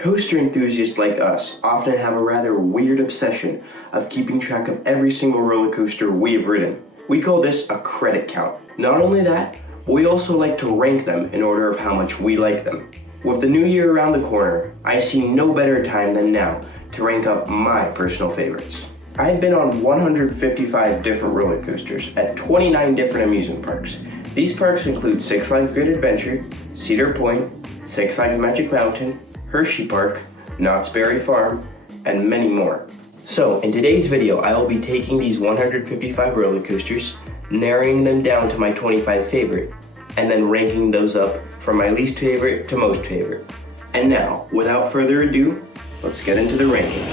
Coaster enthusiasts like us often have a rather weird obsession of keeping track of every single roller coaster we have ridden. We call this a credit count. Not only that, but we also like to rank them in order of how much we like them. With the new year around the corner, I see no better time than now to rank up my personal favorites. I've been on 155 different roller coasters at 29 different amusement parks. These parks include Six Flags Great Adventure, Cedar Point, Six Flags Magic Mountain, Hershey Park, Knott's Berry Farm, and many more. So in today's video, I will be taking these 155 roller coasters, narrowing them down to my 25 favorite, and then ranking those up from my least favorite to most favorite. And now, without further ado, let's get into the rankings.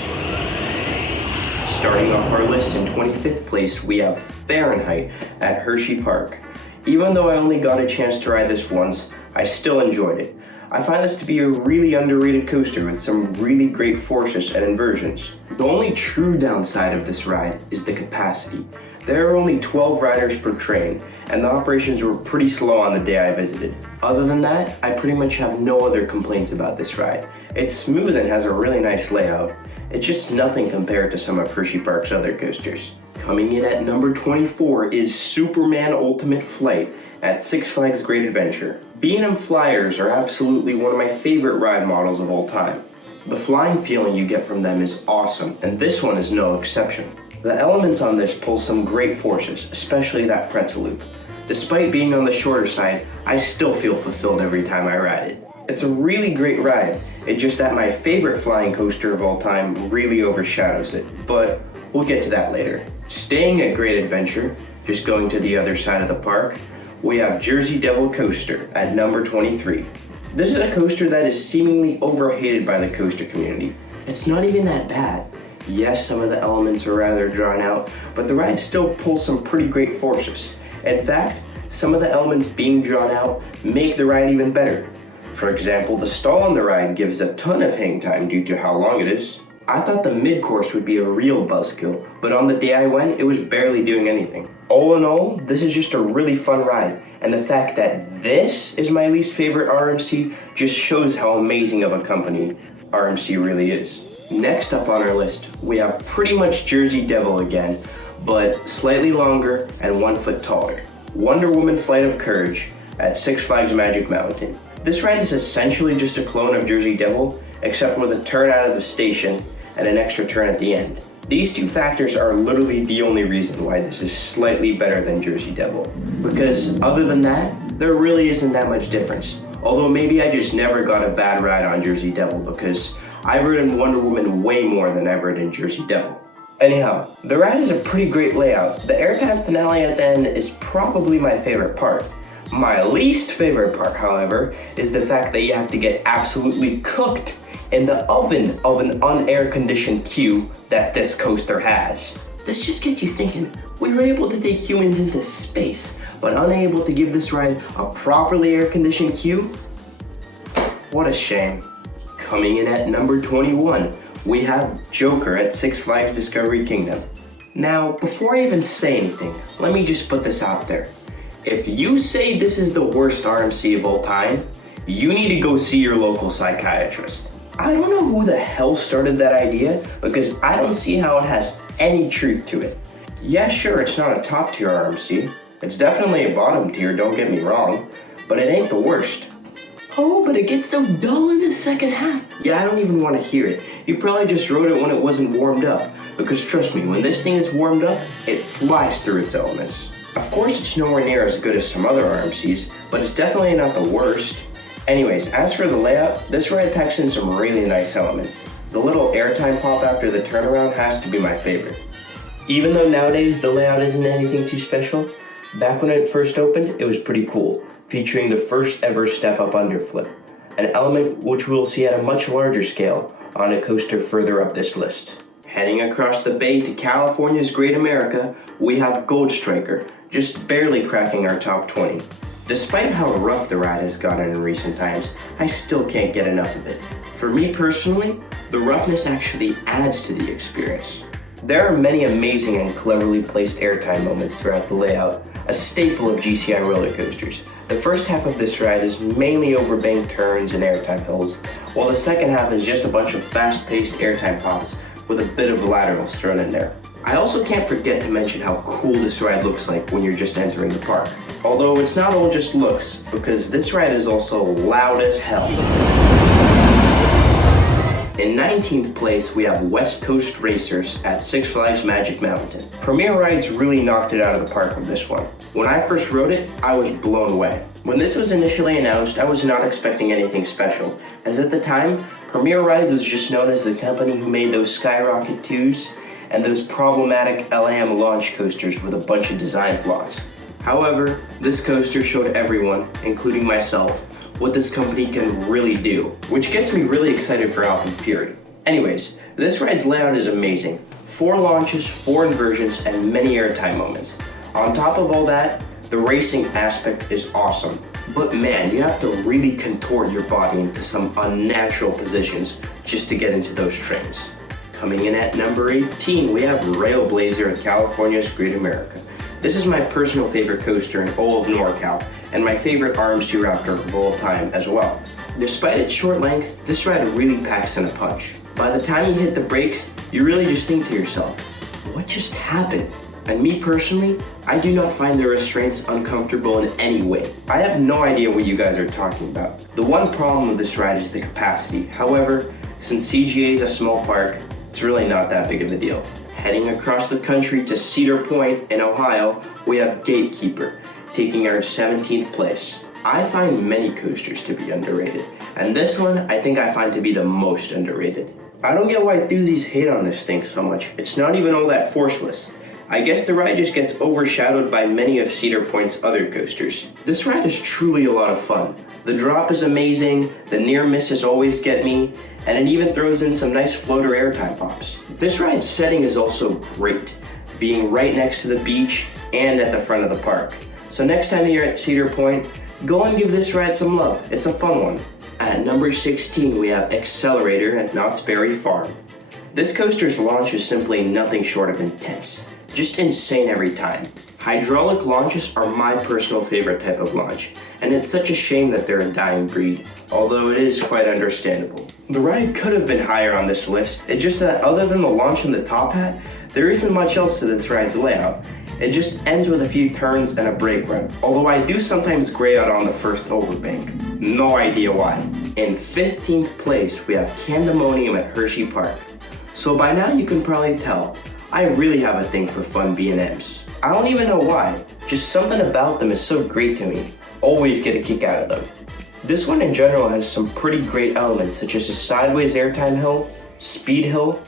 Starting off our list in 25th place, we have Fahrenheit at Hershey Park. Even though I only got a chance to ride this once, I still enjoyed it. I find this to be a really underrated coaster with some really great forces and inversions. The only true downside of this ride is the capacity. There are only 12 riders per train, and the operations were pretty slow on the day I visited. Other than that, I pretty much have no other complaints about this ride. It's smooth and has a really nice layout. It's just nothing compared to some of Hershey Park's other coasters. Coming in at number 24 is Superman Ultimate Flight at Six Flags Great Adventure. B&M Flyers are absolutely one of my favorite ride models of all time. The flying feeling you get from them is awesome, and this one is no exception. The elements on this pull some great forces, especially that pretzel loop. Despite being on the shorter side, I still feel fulfilled every time I ride it. It's a really great ride, it's just that my favorite flying coaster of all time really overshadows it, but we'll get to that later. Staying at Great Adventure, just going to the other side of the park, we have Jersey Devil Coaster at number 23. This is a coaster that is seemingly overhated by the coaster community. It's not even that bad. Yes, some of the elements are rather drawn out, but the ride still pulls some pretty great forces. In fact, some of the elements being drawn out make the ride even better. For example, the stall on the ride gives a ton of hang time due to how long it is. I thought the mid-course would be a real buzzkill, but on the day I went, it was barely doing anything. All in all, this is just a really fun ride, and the fact that this is my least favorite RMC just shows how amazing of a company RMC really is. Next up on our list, we have pretty much Jersey Devil again, but slightly longer and 1 foot taller. Wonder Woman Flight of Courage at Six Flags Magic Mountain. This ride is essentially just a clone of Jersey Devil, except with a turn out of the station and an extra turn at the end. These two factors are literally the only reason why this is slightly better than Jersey Devil, because other than that, there really isn't that much difference. Although maybe I just never got a bad ride on Jersey Devil because I've ridden Wonder Woman way more than I've ridden Jersey Devil. Anyhow, the ride is a pretty great layout. The airtime finale at the end is probably my favorite part. My least favorite part, however, is the fact that you have to get absolutely cooked in the oven of an unair-conditioned queue that this coaster has. This just gets you thinking, we were able to take humans into space, but unable to give this ride a properly air-conditioned queue? What a shame. Coming in at number 21, we have Joker at Six Flags Discovery Kingdom. Now, before I even say anything, let me just put this out there. If you say this is the worst RMC of all time, you need to go see your local psychiatrist. I don't know who the hell started that idea because I don't see how it has any truth to it. Yeah, sure, it's not a top tier RMC. It's definitely a bottom tier, don't get me wrong, but it ain't the worst. Oh, but it gets so dull in the second half. Yeah, I don't even want to hear it. You probably just wrote it when it wasn't warmed up, because trust me, when this thing is warmed up, it flies through its elements. Of course, it's nowhere near as good as some other RMCs, but it's definitely not the worst. Anyways, as for the layout, this ride packs in some really nice elements. The little airtime pop after the turnaround has to be my favorite. Even though nowadays the layout isn't anything too special, back when it first opened, it was pretty cool, featuring the first ever step-up underflip, an element which we'll see at a much larger scale on a coaster further up this list. Heading across the bay to California's Great America, we have Gold Striker, just barely cracking our top 20. Despite how rough the ride has gotten in recent times, I still can't get enough of it. For me personally, the roughness actually adds to the experience. There are many amazing and cleverly placed airtime moments throughout the layout, a staple of GCI roller coasters. The first half of this ride is mainly over bank turns and airtime hills, while the second half is just a bunch of fast-paced airtime pops with a bit of laterals thrown in there. I also can't forget to mention how cool this ride looks like when you're just entering the park. Although it's not all just looks, because this ride is also loud as hell. In 19th place, we have West Coast Racers at Six Flags Magic Mountain. Premier Rides really knocked it out of the park with this one. When I first rode it, I was blown away. When this was initially announced, I was not expecting anything special, as at the time, Premier Rides was just known as the company who made those Skyrocket 2s and those problematic LAM launch coasters with a bunch of design flaws. However, this coaster showed everyone, including myself, what this company can really do, which gets me really excited for Alpine Fury. Anyways, this ride's layout is amazing. 4 launches, 4 inversions, and many airtime moments. On top of all that, the racing aspect is awesome. But man, you have to really contort your body into some unnatural positions just to get into those trains. Coming in at number 18, we have Railblazer at California's Great America. This is my personal favorite coaster in all of NorCal, and my favorite RMC Raptor of all time as well. Despite its short length, this ride really packs in a punch. By the time you hit the brakes, you really just think to yourself, what just happened? And me personally, I do not find the restraints uncomfortable in any way. I have no idea what you guys are talking about. The one problem with this ride is the capacity. However, since CGA is a small park, it's really not that big of a deal. Heading across the country to Cedar Point in Ohio, we have Gatekeeper, taking our 17th place. I find many coasters to be underrated, and this one I think I find to be the most underrated. I don't get why enthusiasts hate on this thing so much. It's not even all that forceless. I guess the ride just gets overshadowed by many of Cedar Point's other coasters. This ride is truly a lot of fun. The drop is amazing, the near misses always get me, and it even throws in some nice floater airtime pops. This ride's setting is also great, being right next to the beach and at the front of the park. So next time you're at Cedar Point, go and give this ride some love. It's a fun one. At number 16, we have Accelerator at Knott's Berry Farm. This coaster's launch is simply nothing short of intense. Just insane every time. Hydraulic launches are my personal favorite type of launch, and it's such a shame that they're a dying breed, although it is quite understandable. The ride could have been higher on this list, it's just that other than the launch and the top hat, there isn't much else to this ride's layout. It just ends with a few turns and a brake run, although I do sometimes gray out on the first overbank. No idea why. In 15th place, we have Candemonium at Hershey Park. So by now you can probably tell, I really have a thing for fun B&Ms. I don't even know why, just something about them is so great to me. Always get a kick out of them. This one in general has some pretty great elements such as a sideways airtime hill, speed hill,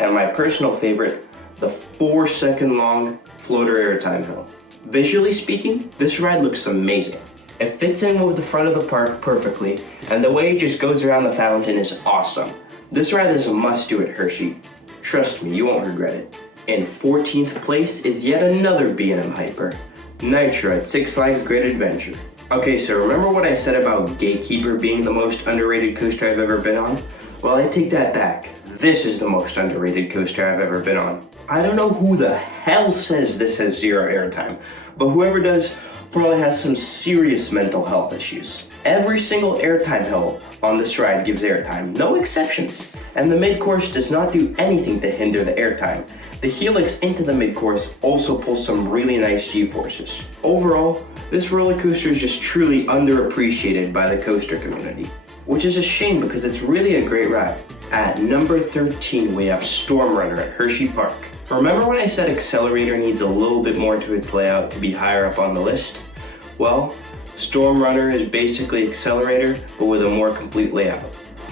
and my personal favorite, the 4-second long floater airtime hill. Visually speaking, this ride looks amazing. It fits in with the front of the park perfectly, and the way it just goes around the fountain is awesome. This ride is a must-do at Hershey. Trust me, you won't regret it. In 14th place is yet another B&M hyper, Nitro at Six Flags Great Adventure. Okay, so remember what I said about Gatekeeper being the most underrated coaster I've ever been on? Well, I take that back. This is the most underrated coaster I've ever been on. I don't know who the hell says this has zero airtime, but whoever does probably has some serious mental health issues. Every single airtime hill on this ride gives airtime, no exceptions. And the mid-course does not do anything to hinder the airtime. The helix into the mid-course also pulls some really nice G-forces. Overall, this roller coaster is just truly underappreciated by the coaster community, which is a shame because it's really a great ride. At number 13, we have Storm Runner at Hershey Park. Remember when I said Accelerator needs a little bit more to its layout to be higher up on the list? Well, Storm Runner is basically Accelerator, but with a more complete layout,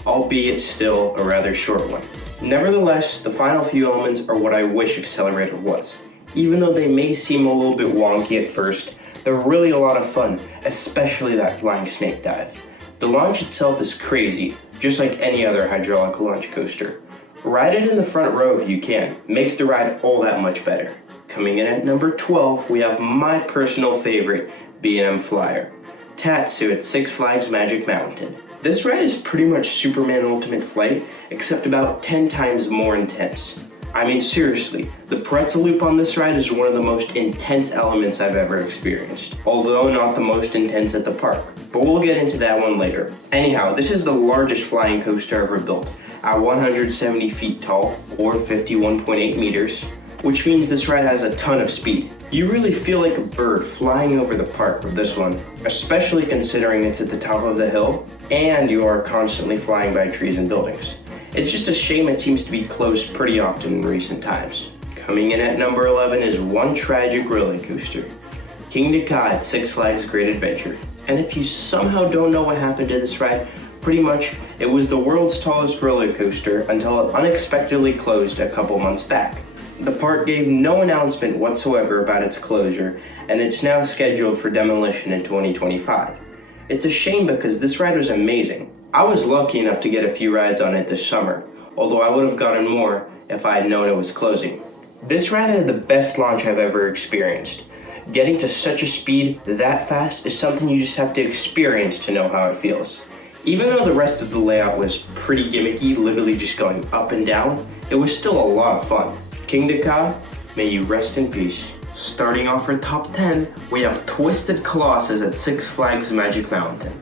albeit still a rather short one. Nevertheless, the final few elements are what I wish Accelerator was. Even though they may seem a little bit wonky at first, they're really a lot of fun, especially that flying snake dive. The launch itself is crazy, just like any other hydraulic launch coaster. Ride it in the front row if you can, makes the ride all that much better. Coming in at number 12, we have my personal favorite B&M Flyer, Tatsu at Six Flags Magic Mountain. This ride is pretty much Superman Ultimate Flight, except about 10 times more intense. I mean, seriously, the pretzel loop on this ride is one of the most intense elements I've ever experienced, although not the most intense at the park, but we'll get into that one later. Anyhow, this is the largest flying coaster ever built, at 170 feet tall, or 51.8 meters, which means this ride has a ton of speed. You really feel like a bird flying over the park with this one, especially considering it's at the top of the hill, and you are constantly flying by trees and buildings. It's just a shame it seems to be closed pretty often in recent times. Coming in at number 11 is one tragic roller coaster, King Ka at Six Flags Great Adventure. And if you somehow don't know what happened to this ride, pretty much it was the world's tallest roller coaster until it unexpectedly closed a couple months back. The park gave no announcement whatsoever about its closure, and it's now scheduled for demolition in 2025. It's a shame because this ride was amazing. I was lucky enough to get a few rides on it this summer, although I would have gotten more if I had known it was closing. This ride had the best launch I've ever experienced. Getting to such a speed that fast is something you just have to experience to know how it feels. Even though the rest of the layout was pretty gimmicky, literally just going up and down, it was still a lot of fun. King Ka, may you rest in peace. Starting off our top 10, we have Twisted Colossus at Six Flags Magic Mountain.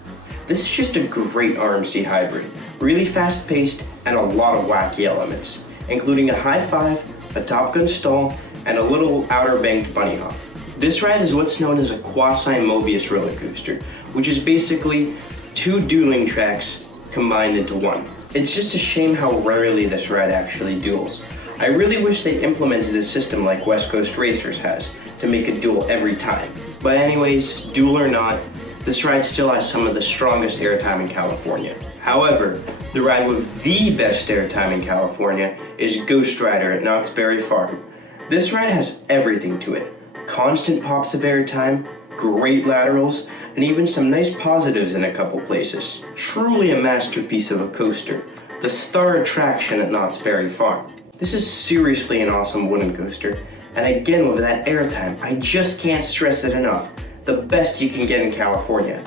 This is just a great RMC hybrid, really fast paced and a lot of wacky elements, including a high five, a Top Gun stall, and a little outer banked bunny hop. This ride is what's known as a quasi-Mobius roller coaster, which is basically two dueling tracks combined into one. It's just a shame how rarely this ride actually duels. I really wish they implemented a system like West Coast Racers has to make it duel every time. But anyways, duel or not, this ride still has some of the strongest airtime in California. However, the ride with the best airtime in California is Ghost Rider at Knott's Berry Farm. This ride has everything to it. Constant pops of airtime, great laterals, and even some nice positives in a couple places. Truly a masterpiece of a coaster. The star attraction at Knott's Berry Farm. This is seriously an awesome wooden coaster, and again with that airtime, I just can't stress it enough. The best you can get in California.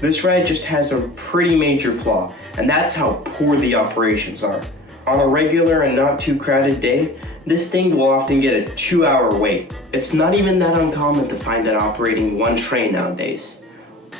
This ride just has a pretty major flaw, and that's how poor the operations are. On a regular and not too crowded day, this thing will often get a 2-hour wait. It's not even that uncommon to find that operating one train nowadays.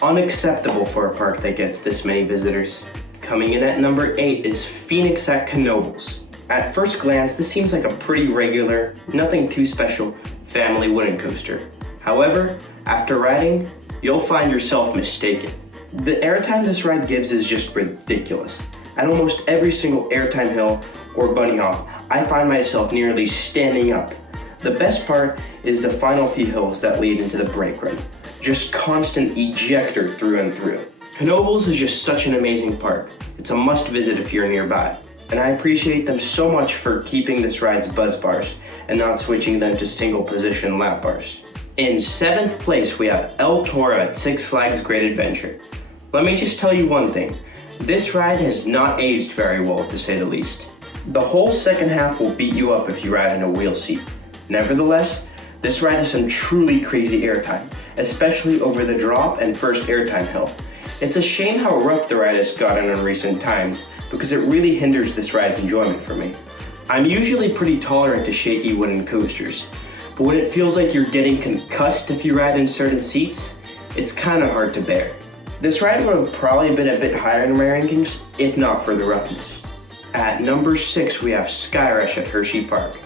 Unacceptable for a park that gets this many visitors. Coming in at number 8 is Phoenix at Knoebels. At first glance, this seems like a pretty regular, nothing too special, family wooden coaster. However, after riding, you'll find yourself mistaken. The airtime this ride gives is just ridiculous. At almost every single airtime hill or bunny hop, I find myself nearly standing up. The best part is the final few hills that lead into the brake run. Just constant ejector through and through. Knoebels is just such an amazing park. It's a must visit if you're nearby. And I appreciate them so much for keeping this ride's buzz bars and not switching them to single position lap bars. In 7th place, we have El Toro at Six Flags Great Adventure. Let me just tell you one thing. This ride has not aged very well, to say the least. The whole second half will beat you up if you ride in a wheel seat. Nevertheless, this ride has some truly crazy airtime, especially over the drop and first airtime hill. It's a shame how rough the ride has gotten in recent times, because it really hinders this ride's enjoyment for me. I'm usually pretty tolerant to shaky wooden coasters, but when it feels like you're getting concussed if you ride in certain seats, it's kind of hard to bear. This ride would have probably been a bit higher in my rankings, if not for the roughness. At number 6, we have Skyrush at Hershey Park.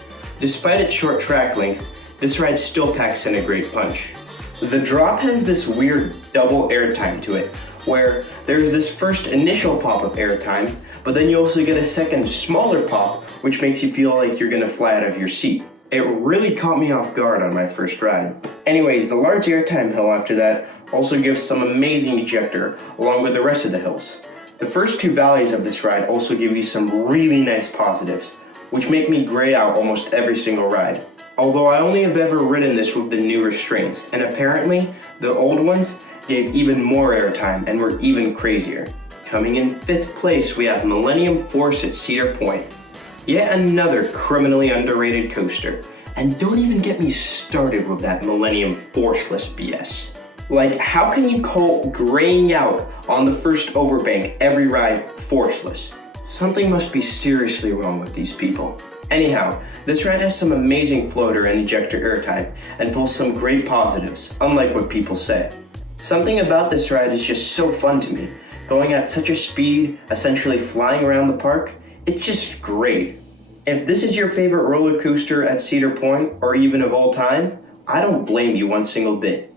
Despite its short track length, this ride still packs in a great punch. The drop has this weird double airtime to it, where there's this first initial pop of airtime, but then you also get a second smaller pop, which makes you feel like you're gonna fly out of your seat. It really caught me off guard on my first ride. Anyways, the large airtime hill after that also gives some amazing ejector along with the rest of the hills. The first 2 valleys of this ride also give you some really nice positives, which make me gray out almost every single ride. Although I only have ever ridden this with the new restraints, and apparently the old ones gave even more airtime and were even crazier. Coming in 5th place, we have Millennium Force at Cedar Point. Yet another criminally underrated coaster. And don't even get me started with that Millennium Forceless BS. Like, how can you call graying out on the first overbank every ride forceless? Something must be seriously wrong with these people. Anyhow, this ride has some amazing floater and ejector airtime and pulls some great positives, unlike what people say. Something about this ride is just so fun to me. Going at such a speed, essentially flying around the park, it's just great. If this is your favorite roller coaster at Cedar Point, or even of all time, I don't blame you one single bit.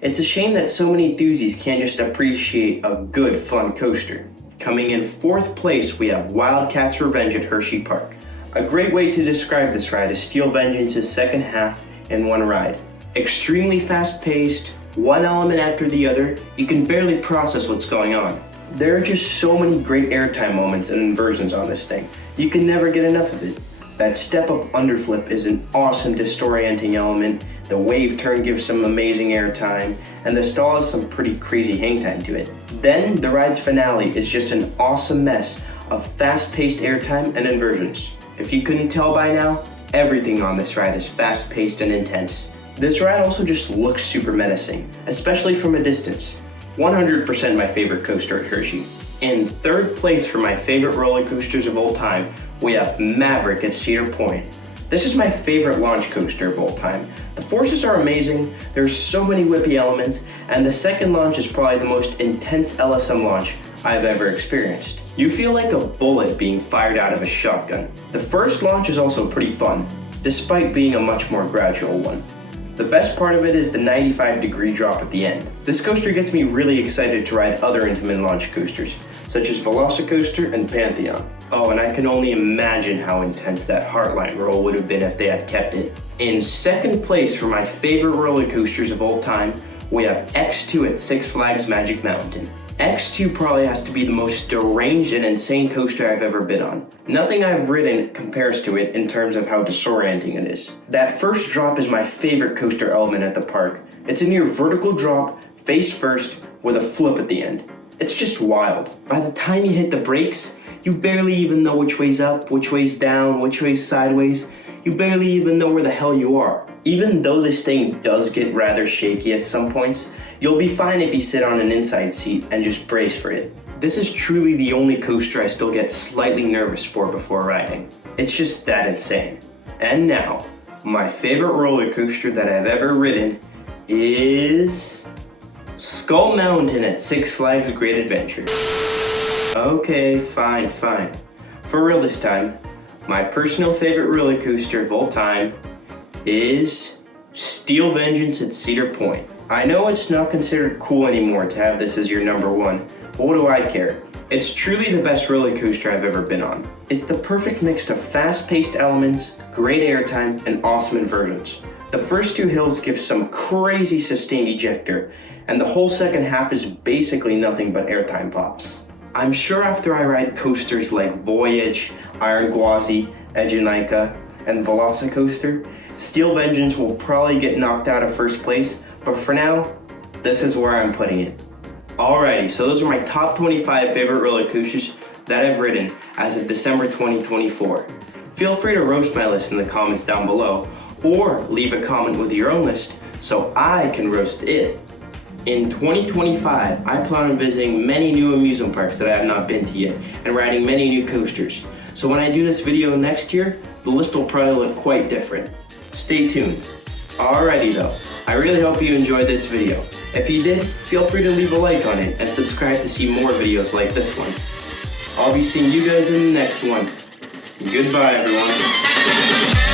It's a shame that so many enthusiasts can't just appreciate a good, fun coaster. Coming in 4th place, we have Wildcat's Revenge at Hershey Park. A great way to describe this ride is Steel Vengeance's second half in one ride. Extremely fast-paced, one element after the other, you can barely process what's going on. There are just so many great airtime moments and inversions on this thing. You can never get enough of it. That step-up underflip is an awesome disorienting element, the wave turn gives some amazing airtime, and the stall has some pretty crazy hang time to it. Then, the ride's finale is just an awesome mess of fast-paced airtime and inversions. If you couldn't tell by now, everything on this ride is fast-paced and intense. This ride also just looks super menacing, especially from a distance. 100% my favorite coaster at Hershey. In 3rd place for my favorite roller coasters of all time, we have Maverick at Cedar Point. This is my favorite launch coaster of all time. The forces are amazing, there's so many whippy elements, and the second launch is probably the most intense LSM launch I've ever experienced. You feel like a bullet being fired out of a shotgun. The first launch is also pretty fun, despite being a much more gradual one. The best part of it is the 95-degree drop at the end. This coaster gets me really excited to ride other Intamin launch coasters, such as Velocicoaster and Pantheon. Oh, and I can only imagine how intense that Heartline roll would have been if they had kept it. In 2nd place for my favorite roller coasters of all time, we have X2 at Six Flags Magic Mountain. X2 probably has to be the most deranged and insane coaster I've ever been on. Nothing I've ridden compares to it in terms of how disorienting it is. That first drop is my favorite coaster element at the park. It's a near vertical drop, face first, with a flip at the end. It's just wild. By the time you hit the brakes, you barely even know which way's up, which way's down, which way's sideways. You barely even know where the hell you are. Even though this thing does get rather shaky at some points, you'll be fine if you sit on an inside seat and just brace for it. This is truly the only coaster I still get slightly nervous for before riding. It's just that insane. And now, my favorite roller coaster that I've ever ridden is Skull Mountain at Six Flags Great Adventure. Okay, fine. For real this time, my personal favorite roller coaster of all time is Steel Vengeance at Cedar Point. I know it's not considered cool anymore to have this as your number one, but what do I care? It's truly the best roller coaster I've ever been on. It's the perfect mix of fast-paced elements, great airtime, and awesome inversions. The first 2 hills give some crazy sustained ejector, and the whole second half is basically nothing but airtime pops. I'm sure after I ride coasters like Voyage, Iron Gwazi, Egenica, and Velocicoaster, Steel Vengeance will probably get knocked out of first place, but for now, this is where I'm putting it. Alrighty, so those are my top 25 favorite roller coasters that I've ridden as of December 2024. Feel free to roast my list in the comments down below, or leave a comment with your own list so I can roast it. In 2025, I plan on visiting many new amusement parks that I have not been to yet and riding many new coasters. So when I do this video next year, the list will probably look quite different. Stay tuned. Alrighty though, I really hope you enjoyed this video. If you did, feel free to leave a like on it and subscribe to see more videos like this one. I'll be seeing you guys in the next one. Goodbye everyone.